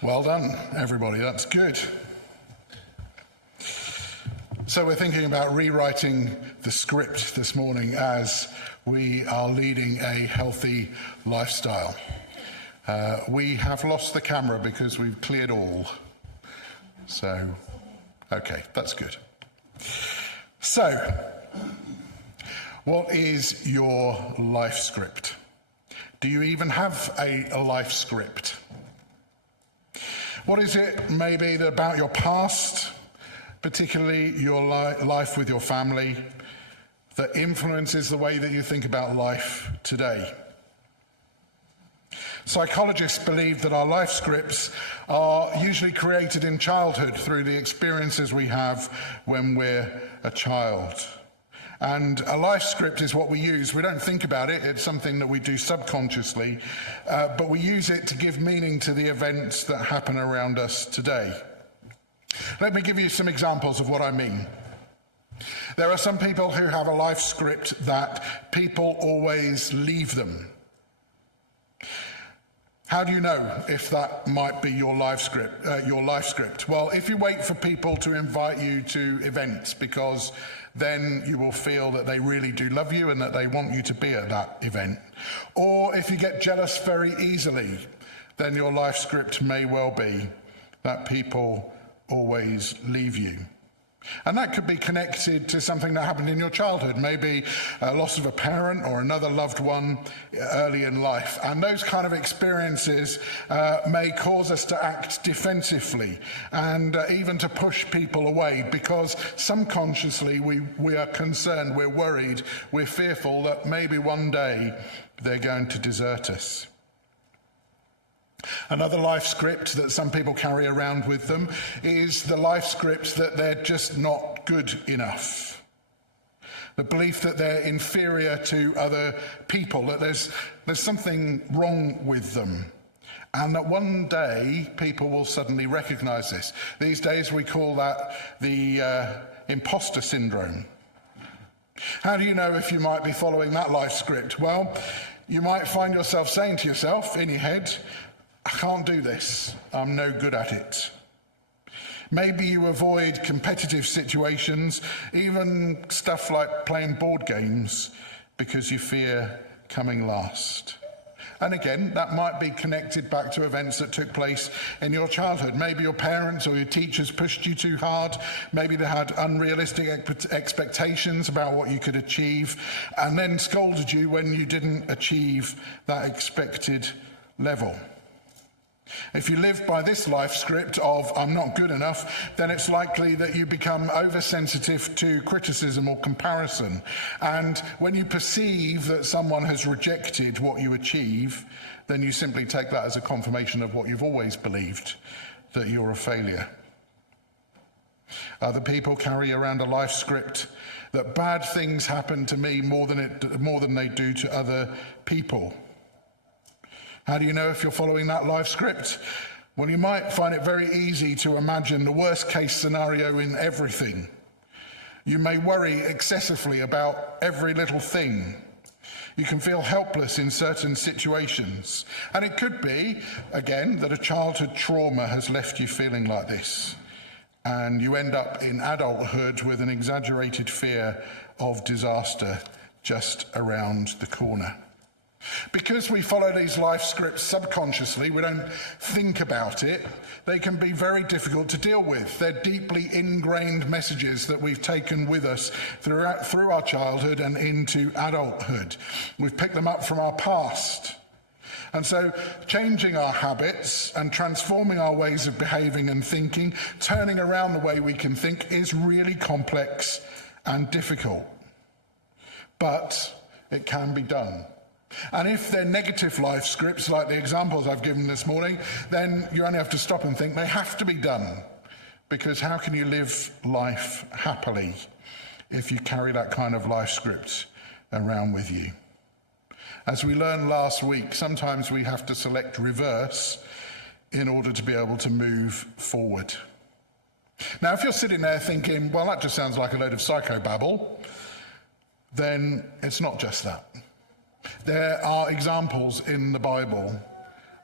Well done, everybody. That's good. So we're thinking about rewriting the script this morning as we are leading a healthy lifestyle. We have lost the camera because we've cleared all. So, okay, that's good. So, what is your life script? Do you even have a life script? What is it maybe about your past, particularly your life with your family, that influences the way that you think about life today? Psychologists believe that our life scripts are usually created in childhood through the experiences we have when we're a child. And a life script is what we use. We don't think about it. It's something that we do subconsciously, but we use it to give meaning to the events that happen around us today. Let me give you some examples of what I mean. There are some people who have a life script that people always leave them. How do you know if that might be your life script? Well, if you wait for people to invite you to events, because then you will feel that they really do love you and that they want you to be at that event. Or if you get jealous very easily, then your life script may well be that people always leave you. And that could be connected to something that happened in your childhood, maybe a loss of a parent or another loved one early in life. And those kind of experiences may cause us to act defensively and even to push people away, because subconsciously we are concerned, we're worried, we're fearful that maybe one day they're going to desert us. Another life script that some people carry around with them is the life script that they're just not good enough. The belief that they're inferior to other people, that there's something wrong with them, and that one day people will suddenly recognize this. These days we call that the imposter syndrome. How do you know if you might be following that life script? Well, you might find yourself saying to yourself in your head, I can't do this, I'm no good at it. Maybe you avoid competitive situations, even stuff like playing board games, because you fear coming last. And again, that might be connected back to events that took place in your childhood. Maybe your parents or your teachers pushed you too hard. Maybe they had unrealistic expectations about what you could achieve, and then scolded you when you didn't achieve that expected level. If you live by this life script of I'm not good enough, then it's likely that you become oversensitive to criticism or comparison. And when you perceive that someone has rejected what you achieve, then you simply take that as a confirmation of what you've always believed, that you're a failure. Other people carry around a life script that bad things happen to me more than they do to other people. How do you know if you're following that life script? Well, you might find it very easy to imagine the worst case scenario in everything. You may worry excessively about every little thing. You can feel helpless in certain situations. And it could be, again, that a childhood trauma has left you feeling like this. And you end up in adulthood with an exaggerated fear of disaster just around the corner. Because we follow these life scripts subconsciously, we don't think about it, they can be very difficult to deal with. They're deeply ingrained messages that we've taken with us through our childhood and into adulthood. We've picked them up from our past. And so changing our habits and transforming our ways of behaving and thinking, turning around the way we can think, is really complex and difficult. But it can be done. And if they're negative life scripts, like the examples I've given this morning, then you only have to stop and think they have to be done. Because how can you live life happily if you carry that kind of life script around with you? As we learned last week, sometimes we have to select reverse in order to be able to move forward. Now, if you're sitting there thinking, well, that just sounds like a load of psychobabble, then it's not just that. There are examples in the Bible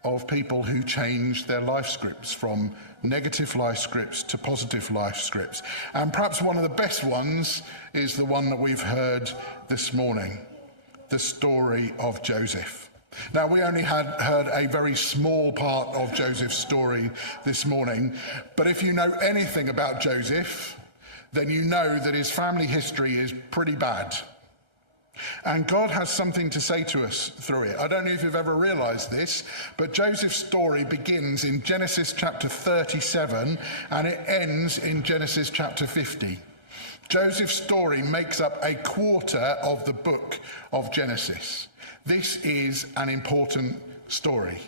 of people who change their life scripts from negative life scripts to positive life scripts. And perhaps one of the best ones is the one that we've heard this morning, the story of Joseph. Now, we only heard a very small part of Joseph's story this morning, but if you know anything about Joseph, then you know that his family history is pretty bad. And God has something to say to us through it. I don't know if you've ever realized this, but Joseph's story begins in Genesis chapter 37 and it ends in Genesis chapter 50. Joseph's story makes up a quarter of the book of Genesis. This is an important story.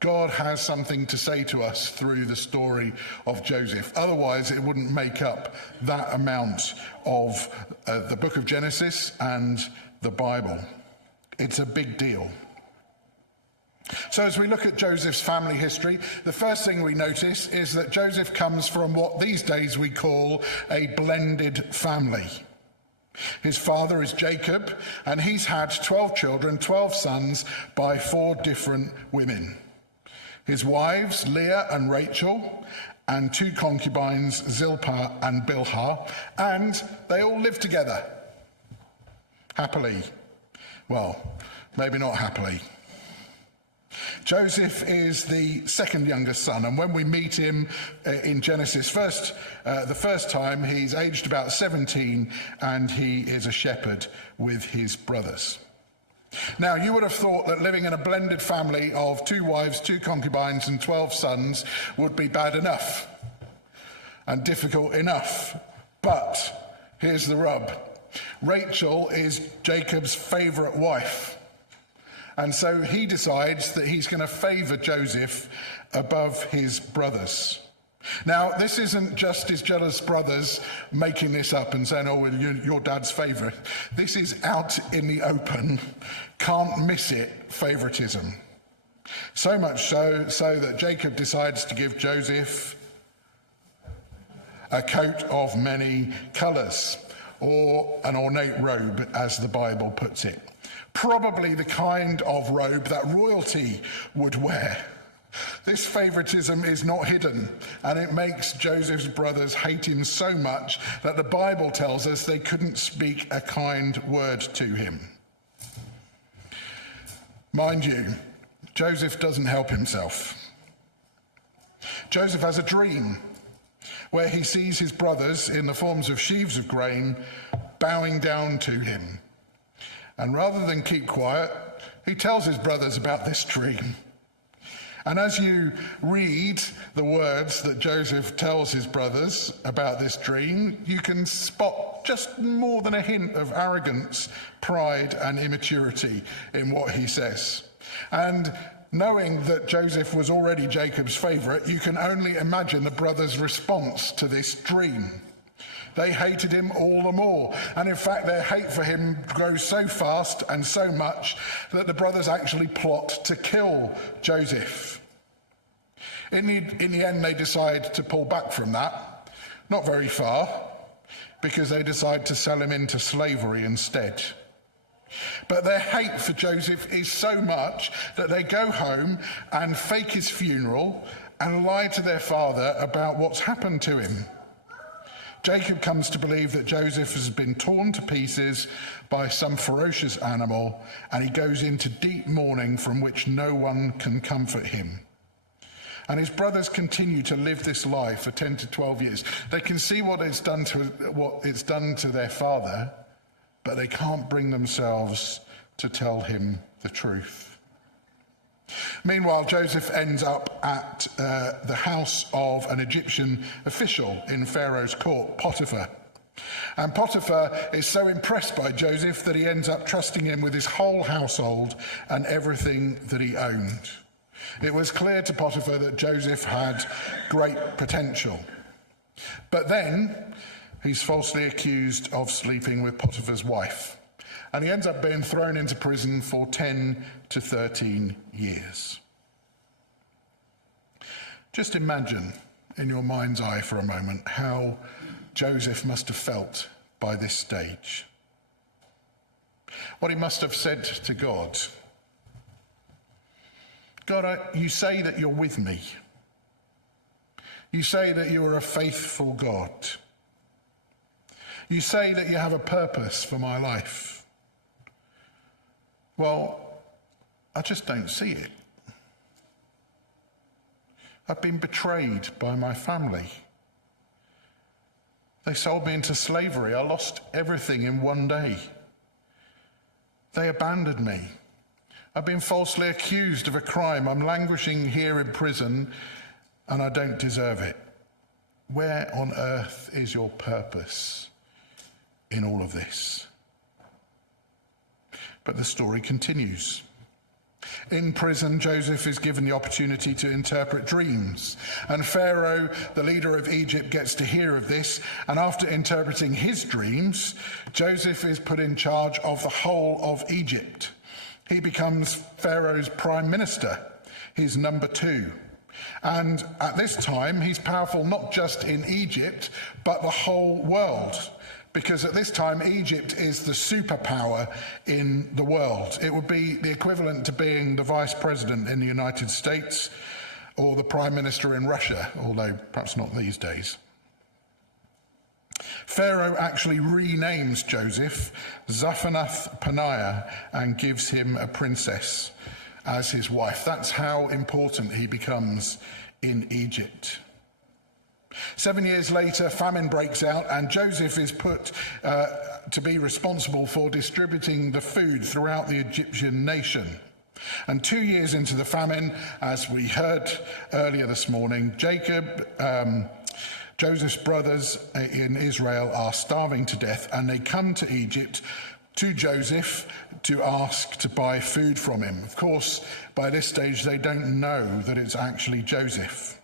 God has something to say to us through the story of Joseph. Otherwise, it wouldn't make up that amount of the book of Genesis and the Bible. It's a big deal. So as we look at Joseph's family history, the first thing we notice is that Joseph comes from what these days we call a blended family. His father is Jacob, and he's had 12 children, 12 sons, by 4 different women. His wives, Leah and Rachel, and 2 concubines, Zilpah and Bilhah, and they all live together. Happily. Well, maybe not happily. Joseph is the second youngest son, and when we meet him in Genesis the first time, he's aged about 17, and he is a shepherd with his brothers. Now, you would have thought that living in a blended family of 2 wives, 2 concubines, and 12 sons would be bad enough and difficult enough. But here's the rub. Rachel is Jacob's favourite wife. And so he decides that he's going to favour Joseph above his brothers. Now, this isn't just his jealous brothers making this up and saying, oh, well, you're your dad's favourite. This is out in the open, can't miss it favouritism. So much so that Jacob decides to give Joseph a coat of many colours, or an ornate robe, as the Bible puts it. Probably the kind of robe that royalty would wear. This favoritism is not hidden, and it makes Joseph's brothers hate him so much that the Bible tells us they couldn't speak a kind word to him. Mind you, Joseph doesn't help himself. Joseph has a dream where he sees his brothers in the forms of sheaves of grain bowing down to him. And rather than keep quiet, he tells his brothers about this dream. And as you read the words that Joseph tells his brothers about this dream, you can spot just more than a hint of arrogance, pride, and immaturity in what he says. And knowing that Joseph was already Jacob's favourite, you can only imagine the brothers' response to this dream. They hated him all the more. And in fact, their hate for him grows so fast and so much that the brothers actually plot to kill Joseph. In the end, they decide to pull back from that. Not very far, because they decide to sell him into slavery instead. But their hate for Joseph is so much that they go home and fake his funeral and lie to their father about what's happened to him. Jacob comes to believe that Joseph has been torn to pieces by some ferocious animal, and he goes into deep mourning from which no one can comfort him. And his brothers continue to live this life for 10 to 12 years. They can see what it's done to their father, but they can't bring themselves to tell him the truth. Meanwhile, Joseph ends up at the house of an Egyptian official in Pharaoh's court, Potiphar. And Potiphar is so impressed by Joseph that he ends up trusting him with his whole household and everything that he owned. It was clear to Potiphar that Joseph had great potential. But then he's falsely accused of sleeping with Potiphar's wife. And he ends up being thrown into prison for 10 to 13 years. Just imagine in your mind's eye for a moment how Joseph must have felt by this stage. What he must have said to God. God, you say that you're with me. You say that you are a faithful God. You say that you have a purpose for my life. Well, I just don't see it. I've been betrayed by my family. They sold me into slavery. I lost everything in one day. They abandoned me. I've been falsely accused of a crime. I'm languishing here in prison and I don't deserve it. Where on earth is your purpose in all of this? But the story continues. In prison, Joseph is given the opportunity to interpret dreams, and Pharaoh, the leader of Egypt, gets to hear of this, and after interpreting his dreams, Joseph is put in charge of the whole of Egypt. He becomes Pharaoh's prime minister, his number 2. And at this time, he's powerful not just in Egypt, but the whole world. Because at this time, Egypt is the superpower in the world. It would be the equivalent to being the vice president in the United States or the prime minister in Russia, although perhaps not these days. Pharaoh actually renames Joseph Zaphenath-Paneah and gives him a princess as his wife. That's how important he becomes in Egypt. 7 years later, famine breaks out, and Joseph is put to be responsible for distributing the food throughout the Egyptian nation. And 2 years into the famine, as we heard earlier this morning, Joseph's brothers in Israel are starving to death, and they come to Egypt to Joseph to ask to buy food from him. Of course, by this stage, they don't know that it's actually Joseph.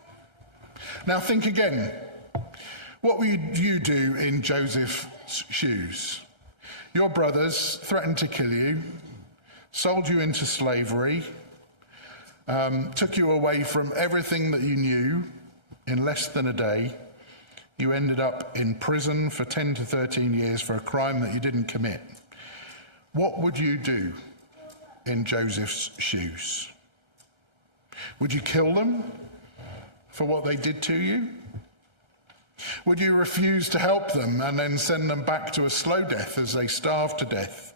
Now think again. What would you do in Joseph's shoes? Your brothers threatened to kill you, sold you into slavery, took you away from everything that you knew in less than a day. You ended up in prison for 10 to 13 years for a crime that you didn't commit. What would you do in Joseph's shoes? Would you kill them for what they did to you? Would you refuse to help them and then send them back to a slow death as they starve to death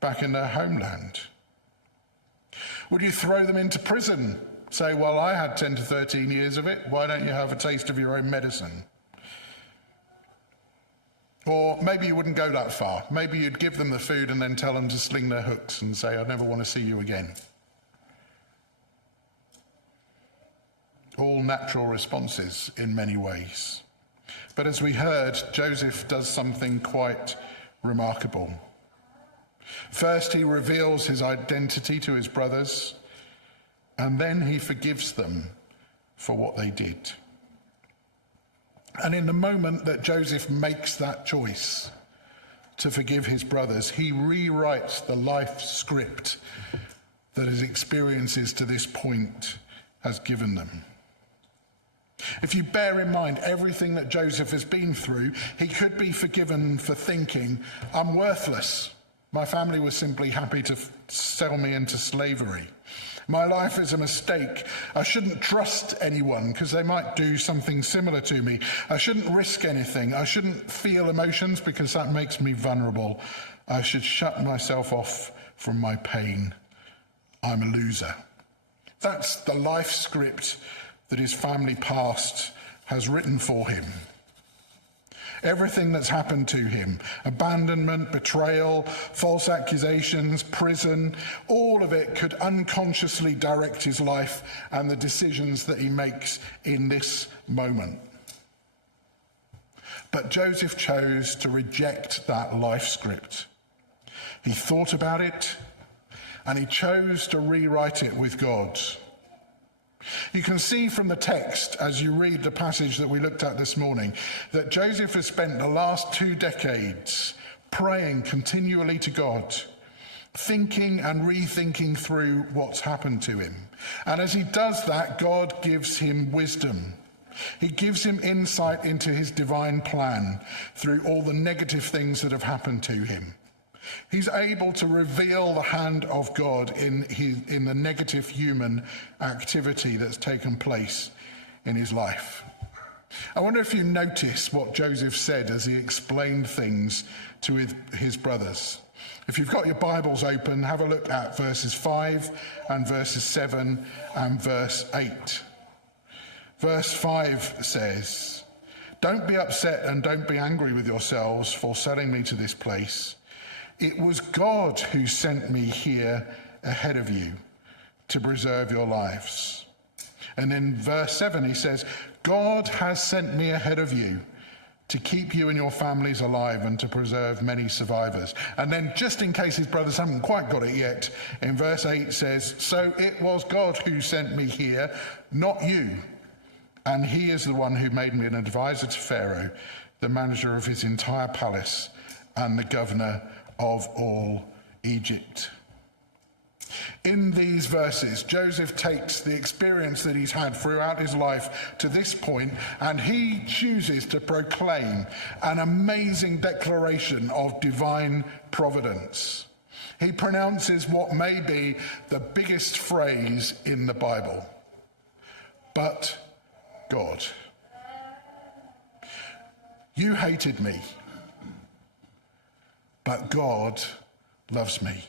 back in their homeland? Would you throw them into prison? Say, well, I had 10 to 13 years of it. Why don't you have a taste of your own medicine? Or maybe you wouldn't go that far. Maybe you'd give them the food and then tell them to sling their hooks and say, I never want to see you again. All natural responses in many ways. But as we heard, Joseph does something quite remarkable. First, he reveals his identity to his brothers, and then he forgives them for what they did. And in the moment that Joseph makes that choice to forgive his brothers, he rewrites the life script that his experiences to this point has given them. If you bear in mind everything that Joseph has been through, he could be forgiven for thinking, I'm worthless. My family was simply happy to sell me into slavery. My life is a mistake. I shouldn't trust anyone because they might do something similar to me. I shouldn't risk anything. I shouldn't feel emotions because that makes me vulnerable. I should shut myself off from my pain. I'm a loser. That's the life script that his family past has written for him. Everything that's happened to him, abandonment, betrayal, false accusations, prison, all of it could unconsciously direct his life and the decisions that he makes in this moment. But Joseph chose to reject that life script. He thought about it and he chose to rewrite it with God. You can see from the text as you read the passage that we looked at this morning that Joseph has spent the last 2 decades praying continually to God, thinking and rethinking through what's happened to him. And as he does that, God gives him wisdom. He gives him insight into his divine plan through all the negative things that have happened to him. He's able to reveal the hand of God in the negative human activity that's taken place in his life. I wonder if you notice what Joseph said as he explained things to his brothers. If you've got your Bibles open, have a look at verses 5 and verses 7 and verse 8. Verse 5 says, "Don't be upset and don't be angry with yourselves for selling me to this place. It was God who sent me here ahead of you to preserve your lives." And in verse 7 he says, "God has sent me ahead of you to keep you and your families alive and to preserve many survivors." And then, just in case his brothers haven't quite got it yet, in verse 8 says, "So it was God who sent me here, not you. And he is the one who made me an advisor to Pharaoh, the manager of his entire palace, and the governor of all Egypt." In these verses, Joseph takes the experience that he's had throughout his life to this point, and he chooses to proclaim an amazing declaration of divine providence. He pronounces what may be the biggest phrase in the Bible: "But God. You hated me, but God loves me.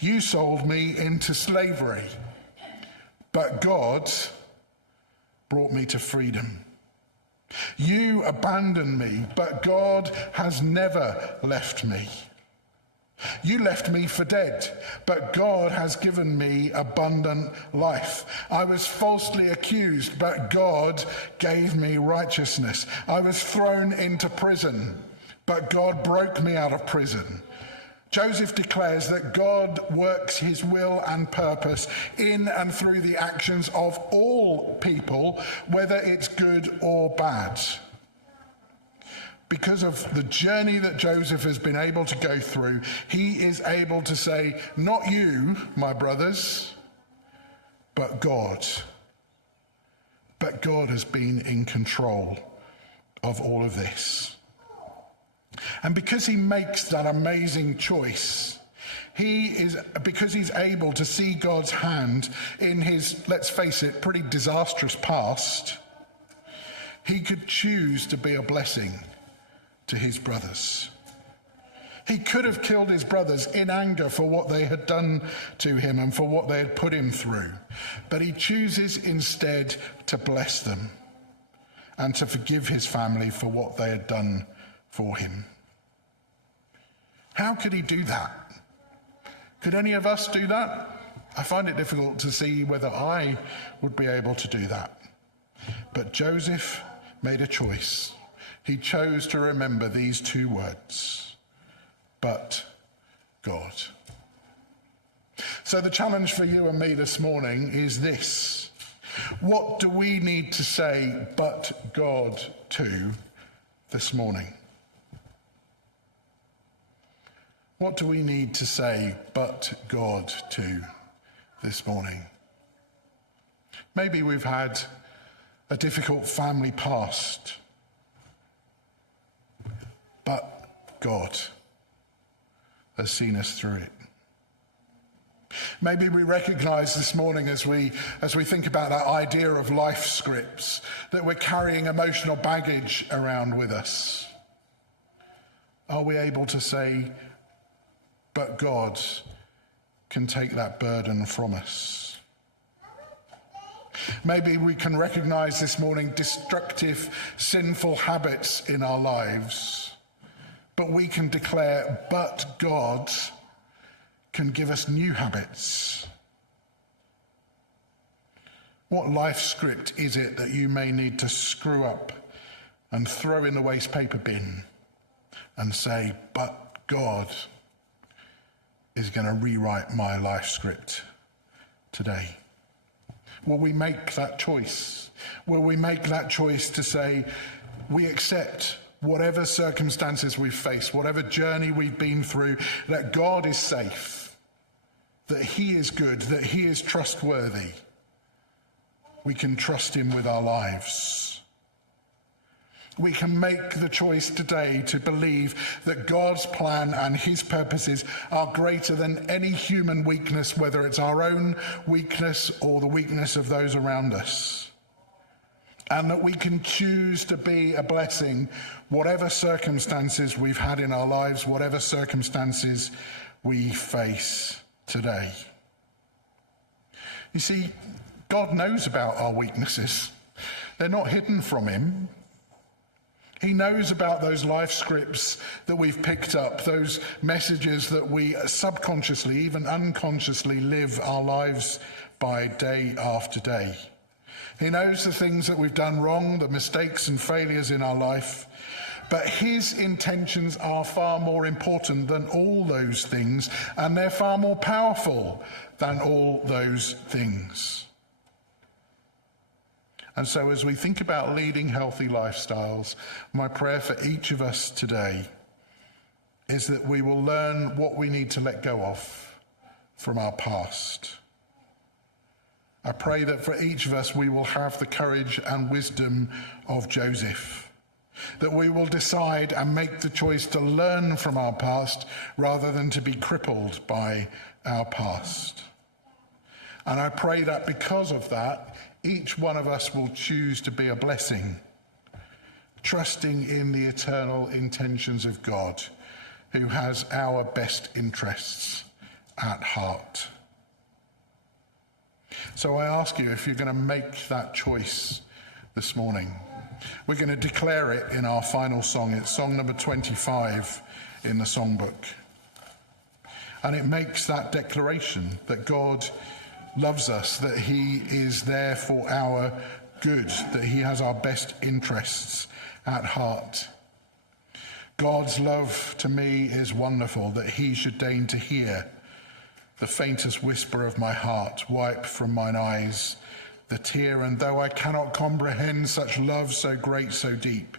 You sold me into slavery, but God brought me to freedom. You abandoned me, but God has never left me. You left me for dead, but God has given me abundant life. I was falsely accused, but God gave me righteousness. I was thrown into prison, but God broke me out of prison." Joseph declares that God works his will and purpose in and through the actions of all people, whether it's good or bad. Because of the journey that Joseph has been able to go through, he is able to say, "Not you, my brothers, but God." But God has been in control of all of this. And because he makes that amazing choice, because he's able to see God's hand in his, let's face it, pretty disastrous past, he could choose to be a blessing to his brothers. He could have killed his brothers in anger for what they had done to him and for what they had put him through. But he chooses instead to bless them and to forgive his family for what they had done for him. How could he do that? Could any of us do that? I find it difficult to see whether I would be able to do that. But Joseph made a choice. He chose to remember these two words: "But God." So the challenge for you and me this morning is this: what do we need to say "but God" to this morning? What do we need to say "but God" to this morning? Maybe we've had a difficult family past, but God has seen us through it. Maybe we recognize this morning as we think about that idea of life scripts, that we're carrying emotional baggage around with us. Are we able to say, "But God can take that burden from us"? Maybe we can recognize this morning destructive, sinful habits in our lives, but we can declare, "But God can give us new habits." What life script is it that you may need to screw up and throw in the waste paper bin and say, "But God is going to rewrite my life script today"? Will we make that choice? Will we make that choice to say, we accept whatever circumstances we face, whatever journey we've been through, that God is safe, that he is good, that he is trustworthy. We can trust him with our lives. We can make the choice today to believe that God's plan and his purposes are greater than any human weakness, whether it's our own weakness or the weakness of those around us. And that we can choose to be a blessing, whatever circumstances we've had in our lives, whatever circumstances we face today. You see, God knows about our weaknesses. They're not hidden from him. He knows about those life scripts that we've picked up, those messages that we subconsciously, even unconsciously, live our lives by day after day. He knows the things that we've done wrong, the mistakes and failures in our life, but his intentions are far more important than all those things, and they're far more powerful than all those things. And so as we think about leading healthy lifestyles, my prayer for each of us today is that we will learn what we need to let go of from our past. I pray that for each of us we will have the courage and wisdom of Joseph, that we will decide and make the choice to learn from our past rather than to be crippled by our past. And I pray that because of that, each one of us will choose to be a blessing, trusting in the eternal intentions of God, who has our best interests at heart. So I ask you, if you're going to make that choice this morning, we're going to declare it in our final song. It's song number 25 in the songbook. And it makes that declaration that God loves us, that he is there for our good, that he has our best interests at heart. God's love to me is wonderful, that he should deign to hear the faintest whisper of my heart, wipe from mine eyes the tear, and though I cannot comprehend such love so great, so deep,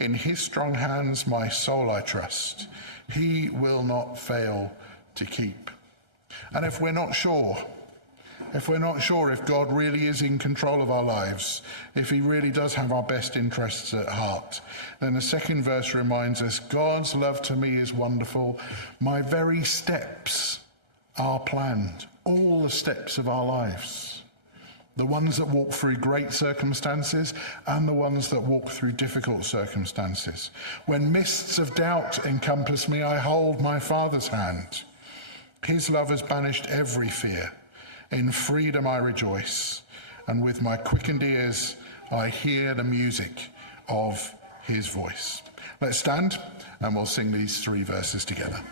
in his strong hands my soul I trust, he will not fail to keep. And if we're not sure if God really is in control of our lives, if he really does have our best interests at heart, then the second verse reminds us, God's love to me is wonderful. My very steps are planned, all the steps of our lives. The ones that walk through great circumstances and the ones that walk through difficult circumstances. When mists of doubt encompass me, I hold my Father's hand. His love has banished every fear. In freedom I rejoice, and with my quickened ears I hear the music of his voice. Let's stand and we'll sing these three verses together.